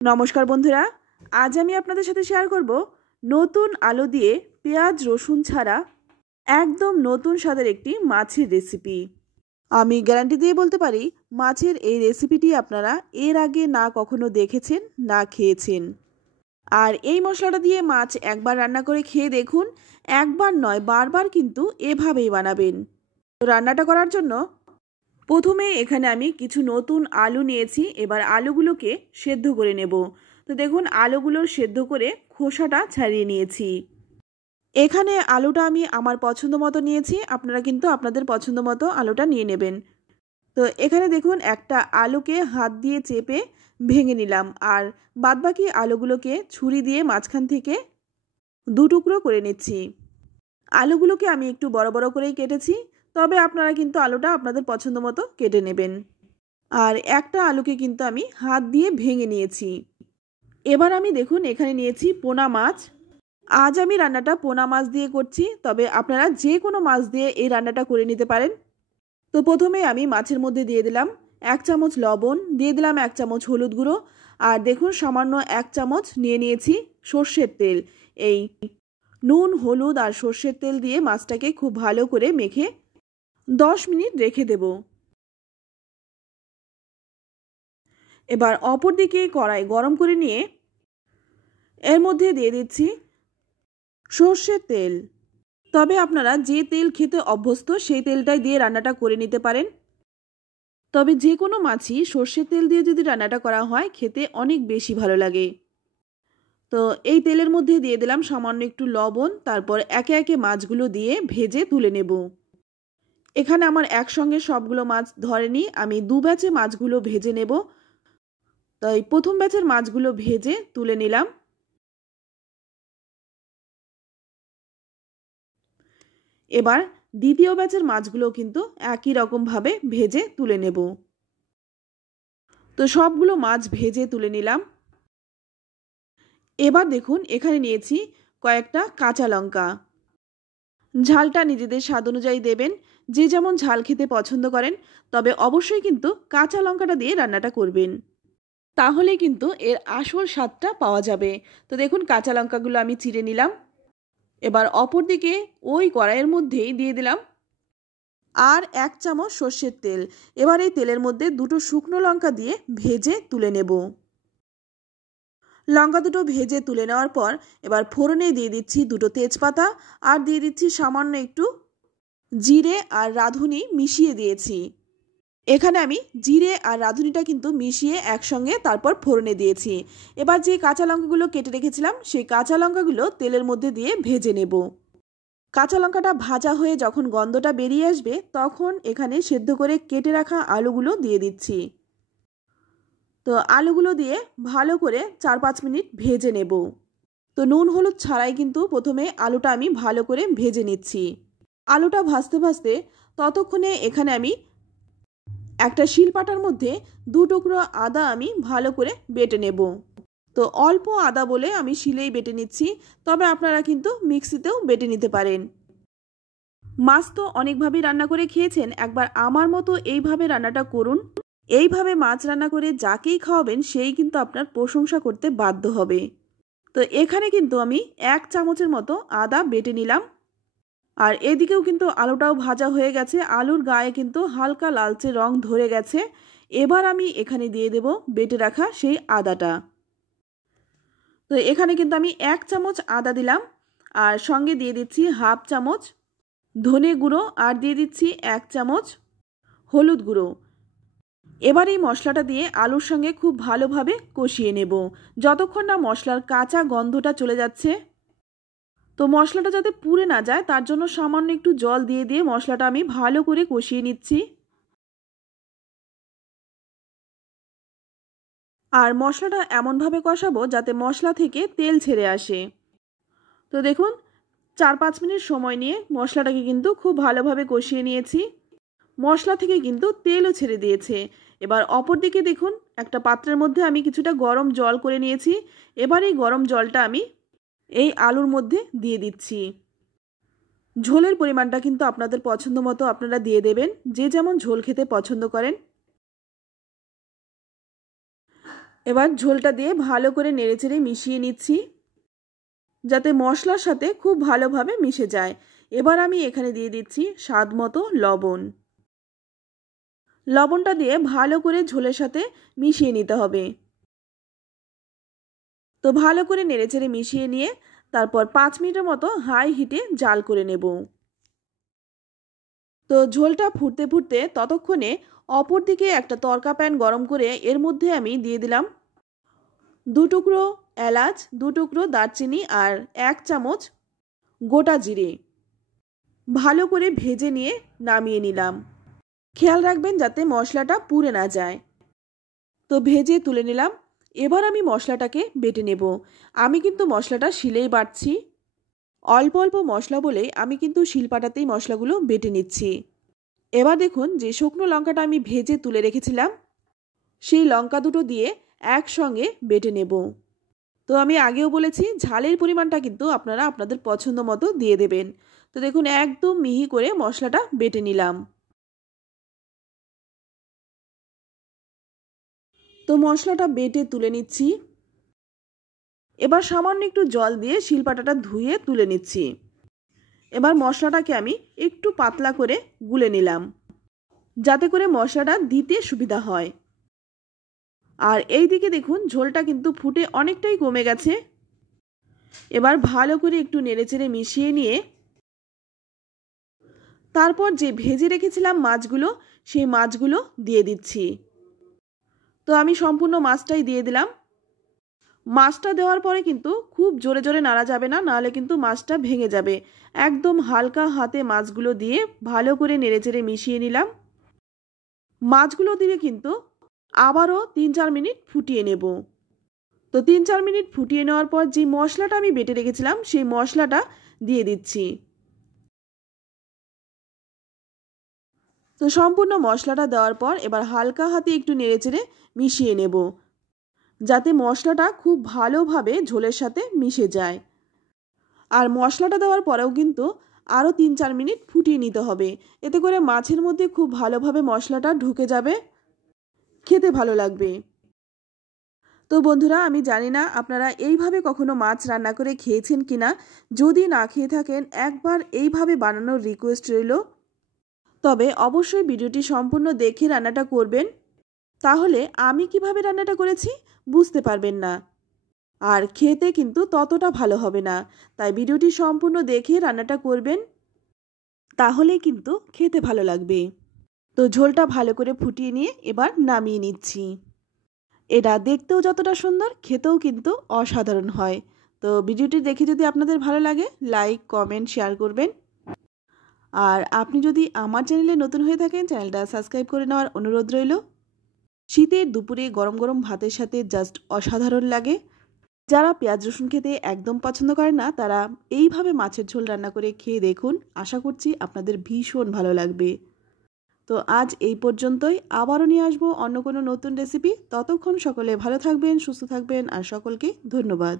নমস্কার বন্ধুরা, আজ আমি আপনাদের সাথে শেয়ার করব নতুন আলু দিয়ে পেঁয়াজ রসুন ছাড়া একদম নতুন স্বাদের একটি মাছের রেসিপি। আমি গ্যারান্টি দিয়ে বলতে পারি মাছের এই রেসিপিটি আপনারা এর আগে না কখনো দেখেছেন না খেয়েছেন। আর এই মশলাটা দিয়ে মাছ একবার রান্না করে খেয়ে দেখুন, একবার নয় বারবার কিন্তু এভাবেই বানাবেন। তো রান্নাটা করার জন্য প্রথমে এখানে আমি কিছু নতুন আলু নিয়েছি। এবার আলুগুলোকে সেদ্ধ করে নেব। তো দেখুন আলুগুলো সেদ্ধ করে খোসাটা ছাড়িয়ে নিয়েছি। এখানে আলুটা আমি আমার পছন্দ মতো নিয়েছি, আপনারা কিন্তু আপনাদের পছন্দ মতো আলুটা নিয়ে নেবেন। তো এখানে দেখুন একটা আলুকে হাত দিয়ে চেপে ভেঙে নিলাম, আর বাদবাকি আলুগুলোকে ছুরি দিয়ে মাঝখান থেকে দু টুকরো করে নিচ্ছি। আলুগুলোকে আমি একটু বড় বড় করেই কেটেছি, তবে আপনারা কিন্তু আলুটা আপনাদের পছন্দ মতো কেটে নেবেন। আর একটা আলুকে কিন্তু আমি হাত দিয়ে ভেঙে নিয়েছি। এবার আমি দেখুন এখানে নিয়েছি পোনা মাছ। আজ আমি রান্নাটা পোনা মাছ দিয়ে করছি, তবে আপনারা যে কোনো মাছ দিয়ে এই রান্নাটা করে নিতে পারেন। তো প্রথমে আমি মাছের মধ্যে দিয়ে দিলাম 1 চামচ লবণ, দিয়ে দিলাম 1 চামচ হলুদ গুঁড়ো, আর দেখুন সামান্য 1 চামচ নিয়ে নিয়েছি সর্ষের তেল। এই নুন, হলুদ আর সর্ষের তেল দিয়ে মাছটাকে খুব ভালো করে মেখে 10 মিনিট রেখে দেব। এবার অপর দিকে কড়াই গরম করে নিয়ে এর মধ্যে দিয়ে দিচ্ছি সর্ষের তেল। তবে আপনারা যে তেল খেতে অভ্যস্ত সেই তেলটাই দিয়ে রান্নাটা করে নিতে পারেন। তবে যে কোনো মাছই সর্ষের তেল দিয়ে যদি রান্নাটা করা হয় খেতে অনেক বেশি ভালো লাগে। তো এই তেলের মধ্যে দিয়ে দিলাম সামান্য একটু লবণ, তারপর একে একে মাছগুলো দিয়ে ভেজে তুলে নেব। এখানে আমার একসঙ্গে সবগুলো মাছ ধরেনি, আমি দু ব্যাচে মাছগুলো ভেজে নেব। তাই প্রথম ব্যাচের মাছগুলো ভেজে তুলে নিলাম। এবার দ্বিতীয় ব্যাচের মাছগুলো কিন্তু একই রকমভাবে ভেজে তুলে নেব। তো সবগুলো মাছ ভেজে তুলে নিলাম। এবার দেখুন এখানে নিয়েছি কয়েকটা কাঁচা লঙ্কা। ঝালটা নিজেদের স্বাদ অনুযায়ী দেবেন, যে যেমন ঝাল খেতে পছন্দ করেন। তবে অবশ্যই কিন্তু কাঁচা লঙ্কাটা দিয়ে রান্নাটা করবেন, তাহলে কিন্তু এর আসল স্বাদটা পাওয়া যাবে। তো দেখুন কাঁচা লঙ্কাগুলো আমি চিড়ে নিলাম। এবার অপর দিকে ওই কড়াইয়ের মধ্যেই দিয়ে দিলাম আর 1 চামচ সর্ষের তেল। এবার এই তেলের মধ্যে দুটো শুকনো লঙ্কা দিয়ে ভেজে তুলে নেব। লঙ্কা দুটো ভেজে তুলে নেওয়ার পর এবার ফোড়নে দিয়ে দিচ্ছি দুটো তেজপাতা, আর দিয়ে দিচ্ছি সামান্য একটু জিরে আর রাঁধুনি মিশিয়ে দিয়েছি। এখানে আমি জিরে আর রাঁধুনিটা কিন্তু মিশিয়ে একসঙ্গে তারপর ফোড়নে দিয়েছি। এবার যে কাঁচা লঙ্কাগুলো কেটে রেখেছিলাম সেই কাঁচা লঙ্কাগুলো তেলের মধ্যে দিয়ে ভেজে নেব। কাঁচা লঙ্কাটা ভাজা হয়ে যখন গন্ধটা বেরিয়ে আসবে তখন এখানে সেদ্ধ করে কেটে রাখা আলুগুলো দিয়ে দিচ্ছি। তো আলুগুলো দিয়ে ভালো করে 4-5 মিনিট ভেজে নেব। তো নুন হলুদ ছাড়াই কিন্তু প্রথমে আলুটা আমি ভালো করে ভেজে নিচ্ছি। আলুটা ভাজতে ভাজতে ততক্ষণে এখানে আমি একটা শিলপাটার মধ্যে 2 টুকরো আদা আমি ভালো করে বেটে নেব। তো অল্প আদা বলে আমি শিলেই বেটে নিচ্ছি, তবে আপনারা কিন্তু মিক্সিতেও বেটে নিতে পারেন। মাছ তো অনেকভাবেই রান্না করে খেয়েছেন, একবার আমার মতো এইভাবে রান্নাটা করুন। এইভাবে মাছ রান্না করে যাকেই খাওয়াবেন সেই কিন্তু আপনার প্রশংসা করতে বাধ্য হবে। তো এখানে কিন্তু আমি 1 চামচের মতো আদা বেটে নিলাম। আর এদিকেও কিন্তু আলুটাও ভাজা হয়ে গেছে, আলুর গায়ে কিন্তু হালকা লালচে রং ধরে গেছে। এবার আমি এখানে দিয়ে দেব বেটে রাখা সেই আদাটা। তো এখানে কিন্তু আমি 1 চামচ আদা দিলাম, আর সঙ্গে দিয়ে দিচ্ছি হাফ চামচ ধনে গুঁড়ো, আর দিয়ে দিচ্ছি 1 চামচ হলুদ গুঁড়ো। এবার এই মশলাটা দিয়ে আলুর সঙ্গে খুব ভালোভাবে কষিয়ে নেব যতক্ষণ না মশলার কাঁচা গন্ধটা চলে যাচ্ছে। তো মশলাটা যাতে পুড়ে না যায় তার জন্য সামান্য একটু জল দিয়ে দিয়ে মশলাটা আমি ভালো করে কষিয়ে নিচ্ছি। আর মশলাটা এমনভাবে কষাবো যাতে মশলা থেকে তেল ছেড়ে আসে। তো দেখুন 4-5 মিনিট সময় নিয়ে মশলাটাকে কিন্তু খুব ভালোভাবে কষিয়ে নিয়েছি। মশলা থেকে কিন্তু তেলও ছেড়ে দিয়েছে। এবার অপর দিকে দেখুন একটা পাত্রের মধ্যে আমি কিছুটা গরম জল করে নিয়েছি। এবার এই গরম জলটা আমি এই আলুর মধ্যে দিয়ে দিচ্ছি। ঝোলের পরিমাণটা কিন্তু আপনাদের পছন্দ মতো আপনারা দিয়ে দেবেন, যে যেমন ঝোল খেতে পছন্দ করেন। এবার ঝোলটা দিয়ে ভালো করে নেড়েচেড়ে মিশিয়ে নিচ্ছি, যাতে মশলার সাথে খুব ভালোভাবে মিশে যায়। এবার আমি এখানে দিয়ে দিচ্ছি স্বাদ মতো লবণ। লবণটা দিয়ে ভালো করে ঝোলের সাথে মিশিয়ে নিতে হবে। তো ভালো করে নেড়েচেড়ে মিশিয়ে নিয়ে তারপর 5 মিনিটের মতো হাই হিটে জাল করে নেব। তো ঝোলটা ফুটতে ফুটতে ততক্ষণে অপর দিকে একটা তড়কা প্যান গরম করে এর মধ্যে আমি দিয়ে দিলাম 2 টুকরো এলাচ, 2 টুকরো দারচিনি আর 1 চামচ গোটা জিরে ভালো করে ভেজে নিয়ে নামিয়ে নিলাম। খেয়াল রাখবেন যাতে মশলাটা পুড়ে না যায়। তো ভেজে তুলে নিলাম। এবার আমি মশলাটাকে বেটে নেব। আমি কিন্তু মশলাটা শিলেই বাটছি। অল্প অল্প মশলা বলেই আমি কিন্তু শিলপাটাতেই মশলাগুলো বেটে নিচ্ছি। এবার দেখুন যে শুকনো লঙ্কাটা আমি ভেজে তুলে রেখেছিলাম, সেই লঙ্কা দুটো দিয়ে একসঙ্গে বেটে নেব। তো আমি আগেও বলেছি ঝালের পরিমাণটা কিন্তু আপনারা আপনাদের পছন্দ মতো দিয়ে দেবেন। তো দেখুন একদম মিহি করে মশলাটা বেটে নিলাম। তো মশলাটা বেটে তুলে নিচ্ছি। এবার সামান্য একটু জল দিয়ে শিলপাটাটা ধুয়ে তুলে নিচ্ছি। এবার মশলাটাকে আমি একটু পাতলা করে গুলে নিলাম, যাতে করে মশলাটা দিতে সুবিধা হয়। আর এই দিকে দেখুন ঝোলটা কিন্তু ফুটে অনেকটাই কমে গেছে। এবার ভালো করে একটু নেড়েচেড়ে মিশিয়ে নিয়ে তারপর যে ভেজে রেখেছিলাম মাছগুলো, সেই মাছগুলো দিয়ে দিচ্ছি। তো আমি সম্পূর্ণ মাছটাই দিয়ে দিলাম। মাছটা দেওয়ার পরে কিন্তু খুব জোরে জোরে নাড়া যাবে না, নাহলে কিন্তু মাছটা ভেঙে যাবে। একদম হালকা হাতে মাছগুলো দিয়ে ভালো করে নেড়েচেড়ে মিশিয়ে নিলাম। মাছগুলো দিয়ে কিন্তু আবারও 3-4 মিনিট ফুটিয়ে নেব। তো 3-4 মিনিট ফুটিয়ে নেওয়ার পর যে মশলাটা আমি বেটে রেখেছিলাম সেই মশলাটা দিয়ে দিচ্ছি। তো সম্পূর্ণ মশলাটা দেওয়ার পর এবার হালকা হাতে একটু নেড়েচেড়ে মিশিয়ে নেব, যাতে মশলাটা খুব ভালোভাবে ঝোলের সাথে মিশে যায়। আর মশলাটা দেওয়ার পরেও কিন্তু আরও 3-4 মিনিট ফুটিয়ে নিতে হবে। এতে করে মাছের মধ্যে খুব ভালোভাবে মশলাটা ঢুকে যাবে, খেতে ভালো লাগবে। তো বন্ধুরা, আমি জানি না আপনারা এইভাবে কখনো মাছ রান্না করে খেয়েছেন কিনা। যদি না খেয়ে থাকেন একবার এইভাবে বানানোর রিকোয়েস্ট রইল। তবে অবশ্যই ভিডিওটি সম্পূর্ণ দেখে রান্নাটা করবেন, তাহলে আমি কিভাবে রান্নাটা করেছি বুঝতে পারবেন না, আর খেতে কিন্তু ততটা ভালো হবে না। তাই ভিডিওটি সম্পূর্ণ দেখে রান্নাটা করবেন, তাহলেই কিন্তু খেতে ভালো লাগবে। তো ঝোলটা ভালো করে ফুটিয়ে নিয়ে এবার নামিয়ে নিচ্ছি। এটা দেখতেও যতটা সুন্দর, খেতেও কিন্তু অসাধারণ হয়। তো ভিডিওটি দেখে যদি আপনাদের ভালো লাগে লাইক, কমেন্ট, শেয়ার করবেন। আর আপনি যদি আমার চ্যানেলে নতুন হয়ে থাকেন চ্যানেলটা সাবস্ক্রাইব করে নেওয়ার অনুরোধ রইল। শীতের দুপুরে গরম গরম ভাতের সাথে জাস্ট অসাধারণ লাগে। যারা পেঁয়াজ রসুন খেতে একদম পছন্দ করে না তারা এইভাবে মাছের ঝোল রান্না করে খেয়ে দেখুন, আশা করছি আপনাদের ভীষণ ভালো লাগবে। তো আজ এই পর্যন্তই, আবারও নিয়ে আসবো অন্য কোনো নতুন রেসিপি। ততক্ষণ সকলে ভালো থাকবেন, সুস্থ থাকবেন আর সকলকে ধন্যবাদ।